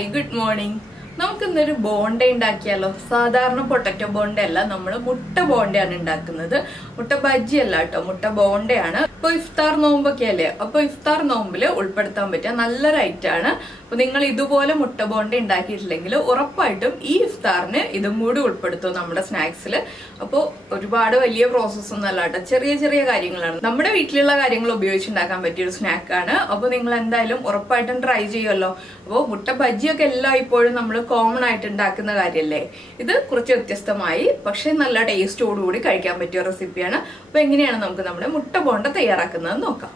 Hi, good morning. നമുക്ക് ഇന്നൊരു ബോണ്ട ഉണ്ടാക്കിയാലോ. സാധാരണ പൊട്ടറ്റോ ബോണ്ട അല്ല, നമ്മൾ മുട്ട ബോണ്ടയാണ് ഉണ്ടാക്കുന്നത്. മുട്ട ബജ്ജി അല്ല കേട്ടോ, മുട്ട ബോണ്ടയാണ്. ഇപ്പൊ ഇഫ്താർ നോമ്പൊക്കെ അല്ലേ, അപ്പൊ ഇഫ്താർ നോമ്പില് ഉൾപ്പെടുത്താൻ പറ്റിയ നല്ലൊരു ഐറ്റാണ്. അപ്പൊ നിങ്ങൾ ഇതുപോലെ മുട്ട ബോണ്ട ഉണ്ടാക്കിയിട്ടില്ലെങ്കിൽ ഉറപ്പായിട്ടും ഈ ഇഫ്താറിന് ഇതും കൂടി ഉൾപ്പെടുത്തും നമ്മുടെ സ്നാക്സിൽ. അപ്പോൾ ഒരുപാട് വലിയ പ്രോസസ് ഒന്നും അല്ല കേട്ടോ, ചെറിയ ചെറിയ കാര്യങ്ങളാണ്. നമ്മുടെ വീട്ടിലുള്ള കാര്യങ്ങൾ ഉപയോഗിച്ചുണ്ടാക്കാൻ പറ്റിയൊരു സ്നാക്കാണ്. അപ്പൊ നിങ്ങൾ എന്തായാലും ഉറപ്പായിട്ടും ട്രൈ ചെയ്യുമല്ലോ. അപ്പോൾ മുട്ട ബജ്ജിയൊക്കെ എല്ലാം ഇപ്പോഴും നമ്മൾ കോമൺ ആയിട്ട് ഉണ്ടാക്കുന്ന കാര്യമല്ലേ. ഇത് കുറച്ച് വ്യത്യസ്തമായി പക്ഷെ നല്ല ടേസ്റ്റോടുകൂടി കഴിക്കാൻ പറ്റിയ റെസിപ്പിയാണ്. അപ്പൊ എങ്ങനെയാണ് നമുക്ക് നമ്മുടെ മുട്ട ബോണ്ട തയ്യാറാക്കുന്നത് നോക്കാം.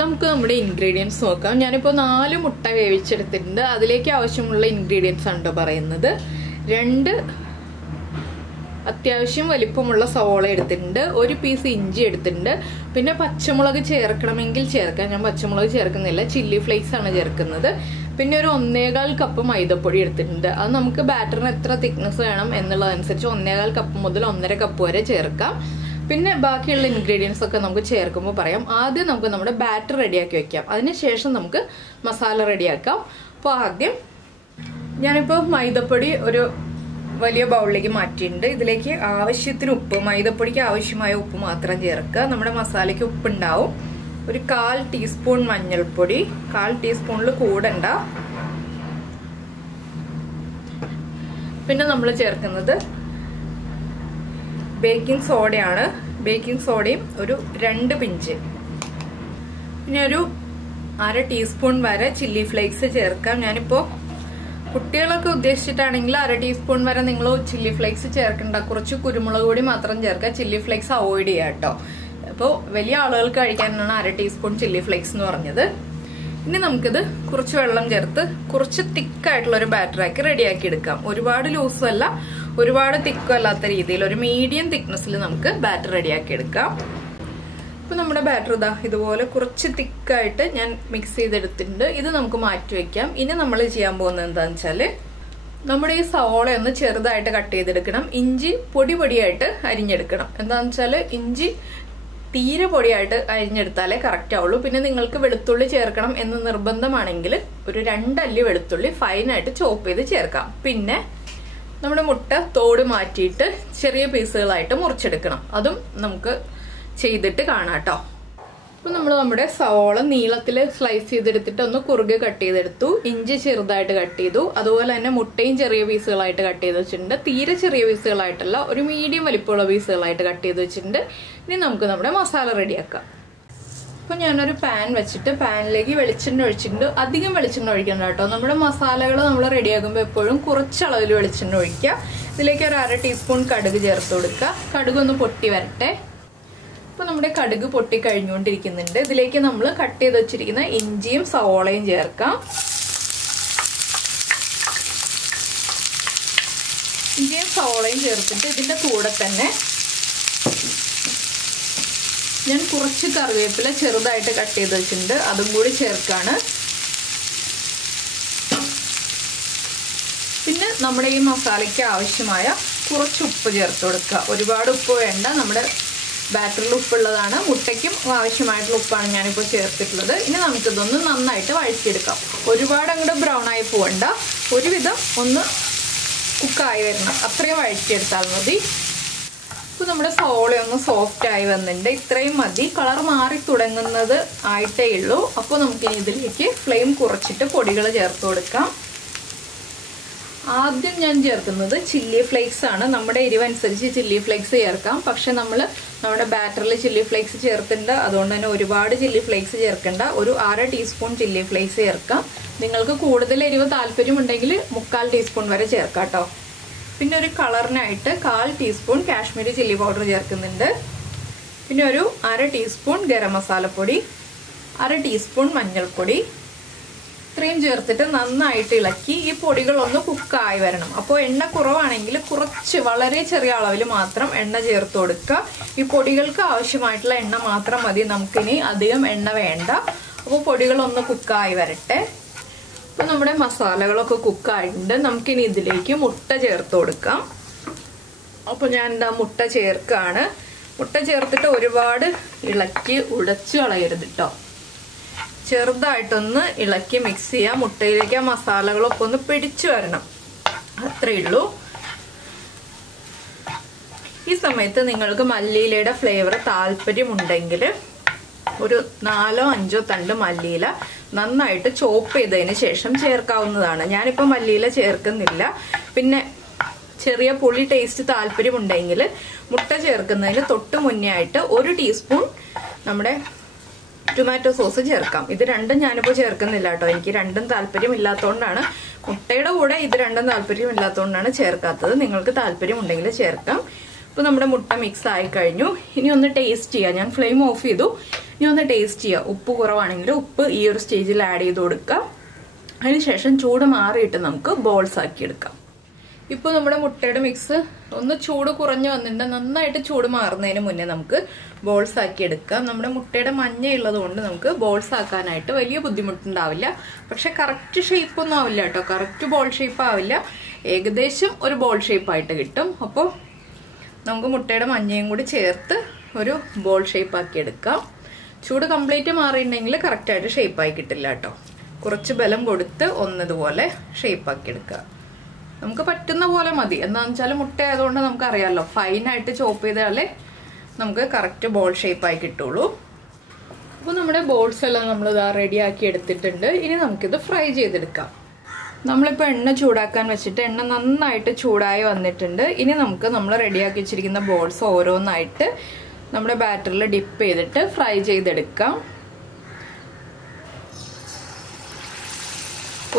നമുക്ക് നമ്മുടെ ഇൻഗ്രീഡിയൻസ് നോക്കാം. ഞാനിപ്പോ 4 മുട്ട വേവിച്ചെടുത്തിട്ടുണ്ട്. അതിലേക്ക് ആവശ്യമുള്ള ഇൻഗ്രീഡിയൻസ് ആണ് പറയുന്നത്. 2 അത്യാവശ്യം വലിപ്പമുള്ള സവോള എടുത്തിട്ടുണ്ട്, 1 പീസ് ഇഞ്ചി എടുത്തിട്ടുണ്ട്, പിന്നെ പച്ചമുളക് ചേർക്കണമെങ്കിൽ ചേർക്കാം. ഞാൻ പച്ചമുളക് ചേർക്കുന്നില്ല, ചില്ലി ഫ്ലേക്സ് ആണ് ചേർക്കുന്നത്. പിന്നെ ഒരു 1.25 കപ്പ് മൈദപ്പൊടി എടുത്തിട്ടുണ്ട്. അത് നമുക്ക് ബാറ്ററിന് എത്ര തിക്നെസ് വേണം എന്നുള്ളതനുസരിച്ച് 1.25 കപ്പ് മുതൽ 1.5 കപ്പ് വരെ ചേർക്കാം. പിന്നെ ബാക്കിയുള്ള ഇൻഗ്രീഡിയൻസ് ഒക്കെ നമുക്ക് ചേർക്കുമ്പോൾ പറയാം. ആദ്യം നമുക്ക് നമ്മുടെ ബാറ്റർ റെഡിയാക്കി വെക്കാം, അതിനുശേഷം നമുക്ക് മസാല റെഡിയാക്കാം. അപ്പോൾ ആദ്യം ഞാനിപ്പോൾ മൈദപ്പൊടി ഒരു വലിയ ബൗളിലേക്ക് മാറ്റിയിട്ടുണ്ട്. ഇതിലേക്ക് ആവശ്യത്തിന് ഉപ്പ്, മൈദപ്പൊടിക്ക് ആവശ്യമായ ഉപ്പ് മാത്രം ചേർക്കുക. നമ്മുടെ മസാലയ്ക്ക് ഉപ്പുണ്ടാവും. ഒരു 1/4 ടീസ്പൂൺ മഞ്ഞൾപ്പൊടി, 1/4 ടീസ്പൂണിൽ കൂടണ്ട. പിന്നെ നമ്മൾ ചേർക്കുന്നത് ബേക്കിംഗ് സോഡയാണ്. ബേക്കിംഗ് സോഡയും ഒരു 2 പിഞ്ച്. പിന്നെ ഒരു 1/2 ടീസ്പൂൺ വരെ ചില്ലി ഫ്ലേക്സ് ചേർക്കാം. ഞാനിപ്പോൾ കുട്ടികളൊക്കെ ഉദ്ദേശിച്ചിട്ടാണെങ്കിൽ 1/2 ടീസ്പൂൺ വരെ നിങ്ങൾ ചില്ലി ഫ്ലേക്സ് ചേർക്കണ്ട, കുറച്ച് കുരുമുളക് പൊടി മാത്രം ചേർക്കുക. ചില്ലി ഫ്ലേക്സ് അവോയ്ഡ് ചെയ്യുക കേട്ടോ. അപ്പോൾ വലിയ ആളുകൾക്ക് കഴിക്കാനാണ് 1/2 ടീസ്പൂൺ ചില്ലി ഫ്ലേക്സ് എന്ന് പറഞ്ഞത്. ഇനി നമുക്കിത് കുറച്ച് വെള്ളം ചേർത്ത് കുറച്ച് തിക്കായിട്ടുള്ള ഒരു ബാറ്ററാക്കി റെഡിയാക്കി എടുക്കാം. ഒരുപാട് ലൂസും അല്ല, ഒരുപാട് തിക്കും അല്ലാത്ത രീതിയിൽ ഒരു മീഡിയം തിക്നെസ്സിൽ നമുക്ക് ബാറ്റർ റെഡിയാക്കി എടുക്കാം. ഇപ്പൊ നമ്മുടെ ബാറ്റർ ഇതാ ഇതുപോലെ കുറച്ച് തിക്കായിട്ട് ഞാൻ മിക്സ് ചെയ്തെടുത്തിട്ടുണ്ട്. ഇത് നമുക്ക് മാറ്റി വെക്കാം. ഇനി നമ്മൾ ചെയ്യാൻ പോകുന്നത് എന്താണെന്ന് വെച്ചാല് നമ്മുടെ ഈ സവോള ഒന്ന് ചെറുതായിട്ട് കട്ട് ചെയ്തെടുക്കണം. ഇഞ്ചി പൊടി പൊടിയായിട്ട് അരിഞ്ഞെടുക്കണം. എന്താണെന്ന് വെച്ചാൽ ഇഞ്ചി തീരെ പൊടിയായിട്ട് അരിഞ്ഞെടുത്താലേ കറക്റ്റ് ആവുള്ളൂ. പിന്നെ നിങ്ങൾക്ക് വെളുത്തുള്ളി ചേർക്കണം എന്ന് നിർബന്ധമാണെങ്കിൽ ഒരു 2 അല്ലി വെളുത്തുള്ളി ഫൈനായിട്ട് ചോപ്പ് ചെയ്ത് ചേർക്കാം. പിന്നെ നമ്മുടെ മുട്ട തോട് മാറ്റിയിട്ട് ചെറിയ പീസുകളായിട്ട് മുറിച്ചെടുക്കണം. അതും നമുക്ക് ചെയ്തിട്ട് കാണാം കേട്ടോ. ഇപ്പൊ നമ്മൾ നമ്മുടെ സവോള നീളത്തിൽ സ്ലൈസ് ചെയ്തെടുത്തിട്ട് ഒന്ന് കുറുകെ കട്ട് ചെയ്തെടുത്തു. ഇഞ്ചി ചെറുതായിട്ട് കട്ട് ചെയ്തു. അതുപോലെ തന്നെ മുട്ടയും ചെറിയ പീസുകളായിട്ട് കട്ട് ചെയ്ത് വെച്ചിട്ടുണ്ട്. തീരെ ചെറിയ പീസുകളായിട്ടല്ല, ഒരു മീഡിയം വലിപ്പമുള്ള പീസുകളായിട്ട് കട്ട് ചെയ്ത് വെച്ചിട്ടുണ്ട്. ഇനി നമുക്ക് നമ്മുടെ മസാല റെഡിയാക്കാം. അപ്പൊ ഞാനൊരു പാൻ വെച്ചിട്ട് പാനിലേക്ക് വെളിച്ചെണ്ണ ഒഴിച്ചിട്ടുണ്ട്. അധികം വെളിച്ചെണ്ണ ഒഴിക്കണ്ട കേട്ടോ. നമ്മുടെ മസാലകൾ നമ്മൾ റെഡിയാക്കുമ്പോൾ എപ്പോഴും കുറച്ച് അളവിൽ വെളിച്ചെണ്ണ ഒഴിക്കുക. ഇതിലേക്ക് ഒരു 1/2 ടീസ്പൂൺ കടുക് ചേർത്ത് കൊടുക്കുക. കടുക് ഒന്ന് പൊട്ടി വരട്ടെ. ഇപ്പൊ നമ്മുടെ കടുക് പൊട്ടി കഴിഞ്ഞുകൊണ്ടിരിക്കുന്നുണ്ട്. ഇതിലേക്ക് നമ്മൾ കട്ട് ചെയ്ത് വെച്ചിരിക്കുന്ന ഇഞ്ചിയും സവോളയും ചേർക്കാം. ഇഞ്ചിയും സവോളയും ചേർത്തിട്ട് ഇതിന്റെ കൂടെ തന്നെ ഞാൻ കുറച്ച് കറിവേപ്പില ചെറുതായിട്ട് കട്ട് ചെയ്ത് വെച്ചിട്ടുണ്ട്, അതും കൂടി ചേർക്കാണ്. പിന്നെ നമ്മുടെ ഈ മസാലയ്ക്ക് ആവശ്യമായ കുറച്ച് ഉപ്പ് ചേർത്ത് കൊടുക്കുക. ഒരുപാട് ഉപ്പ് വേണ്ട, നമ്മുടെ ബാറ്ററിൽ ഉപ്പുള്ളതാണ്. മുട്ടയ്ക്കും ആവശ്യമായിട്ടുള്ള ഉപ്പാണ് ഞാനിപ്പോൾ ചേർത്തിട്ടുള്ളത്. ഇനി നമുക്കിതൊന്ന് നന്നായിട്ട് വഴറ്റിയെടുക്കാം. ഒരുപാട് അങ്ങോട്ട് ബ്രൗൺ ആയി പോകണ്ട, ഒരുവിധം ഒന്ന് കുക്കായി വരണം, അത്രയും വഴറ്റിയെടുത്താൽ മതി. ഇപ്പോൾ നമ്മുടെ സവോള ഒന്ന് സോഫ്റ്റ് ആയി വന്നിട്ടുണ്ട്. ഇത്രയും മതി. കളർ മാറി തുടങ്ങുന്നത് ആയിട്ടേ ഉള്ളൂ. അപ്പോൾ നമുക്കിനി ഇതിലേക്ക് ഫ്ലെയിം കുറച്ചിട്ട് പൊടികൾ ചേർത്ത് കൊടുക്കാം. ആദ്യം ഞാൻ ചേർക്കുന്നത് ചില്ലി ഫ്ലേക്സ് ആണ്. നമ്മുടെ എരിവനുസരിച്ച് ചില്ലി ഫ്ലേക്സ് ചേർക്കാം. പക്ഷെ നമ്മുടെ ബാറ്ററിൽ ചില്ലി ഫ്ലേക്സ് ചേർത്തിട്ടുണ്ട്, അതുകൊണ്ട് തന്നെ ഒരുപാട് ചില്ലി ഫ്ലേക്സ് ചേർക്കണ്ട. ഒരു 1/2 ടീസ്പൂൺ ചില്ലി ഫ്ലേക്സ് ചേർക്കാം. നിങ്ങൾക്ക് കൂടുതൽ എരിവ് താല്പര്യമുണ്ടെങ്കിൽ 3/4 ടീസ്പൂൺ വരെ ചേർക്കാം കേട്ടോ. പിന്നെ ഒരു കളറിനായിട്ട് 1/4 ടീസ്പൂൺ കാശ്മീരി ചില്ലി പൗഡർ ചേർക്കുന്നുണ്ട്. പിന്നെ ഒരു 1/2 ടീസ്പൂൺ ഗരം മസാലപ്പൊടി, 1/2 ടീസ്പൂൺ മഞ്ഞൾപ്പൊടി. ഇത്രയും ചേർത്തിട്ട് നന്നായിട്ട് ഇളക്കി ഈ പൊടികളൊന്ന് കുക്കായി വരണം. അപ്പോൾ എണ്ണ കുറവാണെങ്കിൽ കുറച്ച് വളരെ ചെറിയ അളവിൽ മാത്രം എണ്ണ ചേർത്ത് കൊടുക്കുക. ഈ പൊടികൾക്ക് ആവശ്യമായിട്ടുള്ള എണ്ണ മാത്രം മതി, നമുക്കിനി അധികം എണ്ണ വേണ്ട. അപ്പോൾ പൊടികളൊന്ന് കുക്കായി വരട്ടെ. അപ്പോൾ നമ്മുടെ മസാലകളൊക്കെ കുക്കായിട്ടുണ്ട്. നമുക്കിനി ഇതിലേക്ക് മുട്ട ചേർത്ത് കൊടുക്കാം. അപ്പോൾ ഞാൻ എന്താ മുട്ട ചേർക്കുകയാണ്. മുട്ട ചേർത്തിട്ട് ഒരുപാട് ഇളക്കി ഉടച്ചു കളയരുത് കേട്ടോ. ചെറുതായിട്ടൊന്ന് ഇളക്കി മിക്സ് ചെയ്യുക. മുട്ടയിലേക്ക് ആ മസാലകളൊക്കെ ഒന്ന് പിടിച്ചു വരണം, അത്രയേ ഉള്ളൂ. ഈ സമയത്ത് നിങ്ങൾക്ക് മല്ലിയിലയുടെ ഫ്ലേവർ താല്പര്യമുണ്ടെങ്കിൽ ഒരു 4-5 തണ്ട് മല്ലിയില നന്നായിട്ട് ചോപ്പ് ചെയ്തതിന് ശേഷം ചേർക്കാവുന്നതാണ്. ഞാനിപ്പോൾ മല്ലിയില ചേർക്കുന്നില്ല. പിന്നെ ചെറിയ പുളി ടേസ്റ്റ് താല്പര്യമുണ്ടെങ്കിൽ മുട്ട ചേർക്കുന്നതിന് തൊട്ട് മുന്നേ ആയിട്ട് 1 ടീസ്പൂൺ നമ്മുടെ ടൊമാറ്റോ സോസ് ചേർക്കാം. ഇത് രണ്ടും ഞാനിപ്പോൾ ചേർക്കുന്നില്ല കേട്ടോ. എനിക്ക് രണ്ടും താല്പര്യമില്ലാത്തതുകൊണ്ടാണ്, മുട്ടയുടെ കൂടെ ഇത് രണ്ടും താല്പര്യമില്ലാത്തതുകൊണ്ടാണ് ചേർക്കാത്തത്. നിങ്ങൾക്ക് താല്പര്യമുണ്ടെങ്കിൽ ചേർക്കാം. ഇപ്പോൾ നമ്മുടെ മുട്ട മിക്സ് ആയി കഴിഞ്ഞു. ഇനി ഒന്ന് ടേസ്റ്റ് ചെയ്യാം. ഞാൻ ഫ്ലെയിം ഓഫ് ചെയ്തു. ഇനി ഒന്ന് ടേസ്റ്റ് ചെയ്യാം. ഉപ്പ് കുറവാണെങ്കിൽ ഉപ്പ് ഈ ഒരു സ്റ്റേജിൽ ആഡ് ചെയ്ത് കൊടുക്കാം. അതിനുശേഷം ചൂട് മാറിയിട്ട് നമുക്ക് ബോൾസ് ആക്കി എടുക്കാം. ഇപ്പോൾ നമ്മുടെ മുട്ടയുടെ മിക്സ് ഒന്ന് ചൂട് കുറഞ്ഞു വന്നിട്ടുണ്ട്. നന്നായിട്ട് ചൂട് മാറുന്നതിന് മുന്നേ നമുക്ക് ബോൾസ് ആക്കി എടുക്കാം. നമ്മുടെ മുട്ടയുടെ മഞ്ഞ ഉള്ളത് കൊണ്ട് നമുക്ക് ബോൾസ് ആക്കാനായിട്ട് വലിയ ബുദ്ധിമുട്ടുണ്ടാവില്ല. പക്ഷെ കറക്റ്റ് ഷേപ്പ് ഒന്നും ആവില്ല കേട്ടോ. കറക്റ്റ് ബോൾ ഷേപ്പ് ആവില്ല, ഏകദേശം ഒരു ബോൾ ഷേപ്പ് ആയിട്ട് കിട്ടും. അപ്പോൾ നമുക്ക് മുട്ടയുടെ മഞ്ഞയും കൂടി ചേർത്ത് ഒരു ബോൾ ഷേപ്പ് ആക്കി എടുക്കാം. ചൂട് കംപ്ലീറ്റ് മാറിയിട്ടുണ്ടെങ്കിൽ കറക്റ്റായിട്ട് ഷേപ്പായി കിട്ടില്ല കേട്ടോ. കുറച്ച് ബലം കൊടുത്ത് ഒന്നതുപോലെ ഷേപ്പാക്കി എടുക്കുക. നമുക്ക് പറ്റുന്ന പോലെ മതി. എന്താണെന്ന് വെച്ചാൽ മുട്ട ആയതുകൊണ്ട് നമുക്കറിയാമല്ലോ, ഫൈനായിട്ട് ചോപ്പ് ചെയ്താലേ നമുക്ക് കറക്റ്റ് ബോൾ ഷേപ്പായി കിട്ടുള്ളൂ. അപ്പോൾ നമ്മുടെ ബോൾസ് എല്ലാം നമ്മളിതാ റെഡിയാക്കി എടുത്തിട്ടുണ്ട്. ഇനി നമുക്കിത് ഫ്രൈ ചെയ്തെടുക്കാം. നമ്മളിപ്പോൾ എണ്ണ ചൂടാക്കാൻ വെച്ചിട്ട് എണ്ണ നന്നായിട്ട് ചൂടായി വന്നിട്ടുണ്ട്. ഇനി നമുക്ക് നമ്മൾ റെഡിയാക്കി വെച്ചിരിക്കുന്ന ബോൾസ് ഓരോന്നായിട്ട് നമ്മുടെ ബാറ്ററിൽ ഡിപ്പ് ചെയ്തിട്ട് ഫ്രൈ ചെയ്തെടുക്കാം.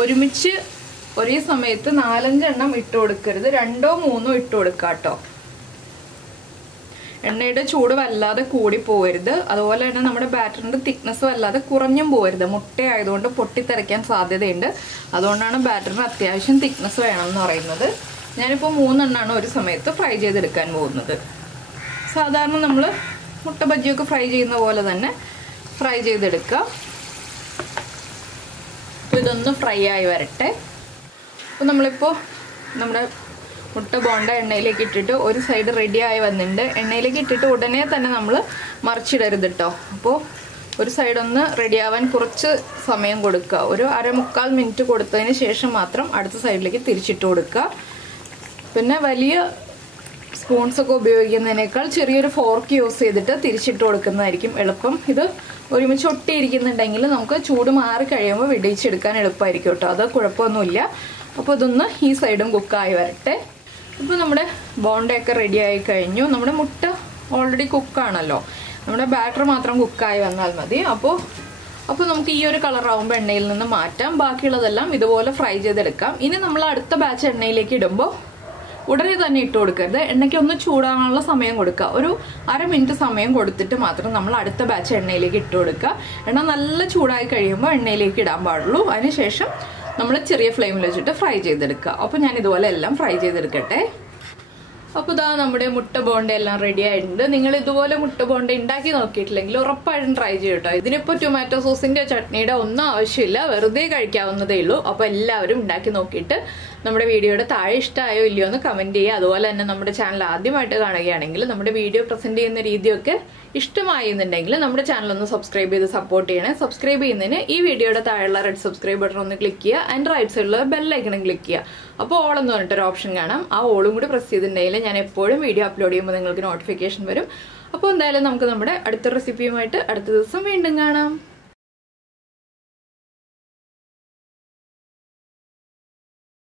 ഒരുമിച്ച് ഒരേ സമയത്ത് 4-5 എണ്ണം ഇട്ട് കൊടുക്കരുത്, 2-3 ഇട്ട് കൊടുക്കാം കേട്ടോ. എണ്ണയുടെ ചൂട് വല്ലാതെ കൂടി പോകരുത്. അതുപോലെ തന്നെ നമ്മുടെ ബാറ്ററിന്റെ തിക്നെസ് വല്ലാതെ കുറഞ്ഞും പോകരുത്. മുട്ട ആയതുകൊണ്ട് പൊട്ടിത്തെറിക്കാൻ സാധ്യതയുണ്ട്. അതുകൊണ്ടാണ് ബാറ്ററിന് അത്യാവശ്യം തിക്നെസ് വേണമെന്ന് പറയുന്നത്. ഞാനിപ്പോൾ 3 എണ്ണമാണ് ഒരു സമയത്ത് ഫ്രൈ ചെയ്തെടുക്കാൻ പോകുന്നത്. സാധാരണ നമ്മൾ മുട്ട ബജിയൊക്കെ ഫ്രൈ ചെയ്യുന്ന പോലെ തന്നെ ഫ്രൈ ചെയ്തെടുക്കുക. അപ്പോൾ ഇതൊന്ന് ഫ്രൈ ആയി വരട്ടെ. അപ്പോൾ നമ്മളിപ്പോൾ നമ്മുടെ മുട്ട ബോണ്ട എണ്ണയിലേക്ക് ഇട്ടിട്ട് ഒരു സൈഡ് റെഡി ആയി വന്നിട്ടുണ്ട്. എണ്ണയിലേക്ക് ഇട്ടിട്ട് ഉടനെ തന്നെ നമ്മൾ മറിച്ചിടരുത് കേട്ടോ. അപ്പോൾ ഒരു സൈഡ് ഒന്ന് റെഡി ആവാൻ കുറച്ച് സമയം കൊടുക്കുക. ഒരു 1/4 മിനിറ്റ് കൊടുത്തതിന് ശേഷം മാത്രം അടുത്ത സൈഡിലേക്ക് തിരിച്ചിട്ട് കൊടുക്കുക. പിന്നെ വലിയ സ്പൂൺസൊക്കെ ഉപയോഗിക്കുന്നതിനേക്കാൾ ചെറിയൊരു ഫോർക്ക് യൂസ് ചെയ്തിട്ട് തിരിച്ചിട്ട് കൊടുക്കുന്നതായിരിക്കും എളുപ്പം. ഇത് ഒരുമിച്ച് ഒട്ടിയിരിക്കുന്നുണ്ടെങ്കിൽ നമുക്ക് ചൂട് മാറി കഴിയുമ്പോൾ വിടിയിച്ചെടുക്കാൻ എളുപ്പമായിരിക്കും കേട്ടോ. അത് കുഴപ്പമൊന്നുമില്ല. അപ്പോൾ ഇതൊന്ന് ഈ സൈഡും കുക്കായി വരട്ടെ. ഇപ്പോൾ നമ്മുടെ ബോണ്ടയൊക്കെ റെഡി ആയി കഴിഞ്ഞു. നമ്മുടെ മുട്ട ഓൾറെഡി കുക്കാണല്ലോ, നമ്മുടെ ബാറ്റർ മാത്രം കുക്കായി വന്നാൽ മതി. അപ്പോൾ നമുക്ക് ഈ ഒരു കളറാവുമ്പോൾ എണ്ണയിൽ നിന്ന് മാറ്റാം. ബാക്കിയുള്ളതെല്ലാം ഇതുപോലെ ഫ്രൈ ചെയ്തെടുക്കാം. ഇനി നമ്മൾ അടുത്ത ബാച്ച് എണ്ണയിലേക്ക് ഇടുമ്പോൾ ഉടനെ തന്നെ ഇട്ട് കൊടുക്കരുത്. എണ്ണയ്ക്ക് ഒന്ന് ചൂടാകാനുള്ള സമയം കൊടുക്കുക. ഒരു 1/2 മിനിറ്റ് സമയം കൊടുത്തിട്ട് മാത്രം നമ്മൾ അടുത്ത ബാച്ച് എണ്ണയിലേക്ക് ഇട്ട് കൊടുക്കുക. എണ്ണ നല്ല ചൂടായി കഴിയുമ്പോൾ എണ്ണയിലേക്ക് ഇടാൻ പാടുള്ളൂ. അതിനുശേഷം നമ്മൾ ചെറിയ ഫ്ലെയിമിൽ വെച്ചിട്ട് ഫ്രൈ ചെയ്തെടുക്കുക. അപ്പോൾ ഞാൻ ഇതുപോലെ എല്ലാം ഫ്രൈ ചെയ്തെടുക്കട്ടെ. അപ്പോൾ ഇതാ നമ്മുടെ മുട്ട ബോണ്ട എല്ലാം റെഡി ആയിട്ടുണ്ട്. നിങ്ങൾ ഇതുപോലെ മുട്ട ബോണ്ട ഉണ്ടാക്കി നോക്കിയിട്ടില്ലെങ്കിൽ ഉറപ്പായിട്ടും ട്രൈ ചെയ്യട്ടോ. ഇതിനിപ്പോൾ ടൊമാറ്റോ സോസിന്റെ ചട്നിയുടെ ഒന്നും ആവശ്യമില്ല, വെറുതെ കഴിക്കാവുന്നതേ ഉള്ളൂ. അപ്പോൾ എല്ലാവരും ഉണ്ടാക്കി നോക്കിയിട്ട് നമ്മുടെ വീഡിയോയുടെ താഴെ ഇഷ്ടമായോ ഇല്ലയോ എന്ന് കമന്റ് ചെയ്യുക. അതുപോലെ തന്നെ നമ്മുടെ ചാനൽ ആദ്യമായിട്ട് കാണുകയാണെങ്കിൽ നമ്മുടെ വീഡിയോ പ്രസന്റ് ചെയ്യുന്ന രീതിയൊക്കെ ഇഷ്ടമായിരുന്നുണ്ടെങ്കിൽ നമ്മുടെ ചാനൽ ഒന്ന് സബ്സ്ക്രൈബ് ചെയ്ത് സപ്പോർട്ട് ചെയ്യണേ. സബ്സ്ക്രൈബ് ചെയ്യുന്നതിന് ഈ വീഡിയോയുടെ താഴെയുള്ള റെഡ് സബ്സ്ക്രൈബ് ബട്ടൺ ഒന്ന് ക്ലിക്ക് ചെയ്യുക. ആൻഡ് റൈറ്റ് സൈഡിലുള്ള ബെല്ലൈക്കണം ക്ലിക്ക് ചെയ്യുക. അപ്പോൾ ഓൾ എന്ന് പറഞ്ഞിട്ടൊരു ഓപ്ഷൻ കാണാം. ആ ഓളും കൂടി പ്രസ് ചെയ്തിട്ടുണ്ടെങ്കിൽ ഞാൻ എപ്പോഴും വീഡിയോ അപ്ലോഡ് ചെയ്യുമ്പോൾ നിങ്ങൾക്ക് നോട്ടിഫിക്കേഷൻ വരും. അപ്പോൾ എന്തായാലും നമുക്ക് നമ്മുടെ അടുത്ത റെസിപ്പിയുമായിട്ട് അടുത്ത ദിവസം വീണ്ടും കാണാം.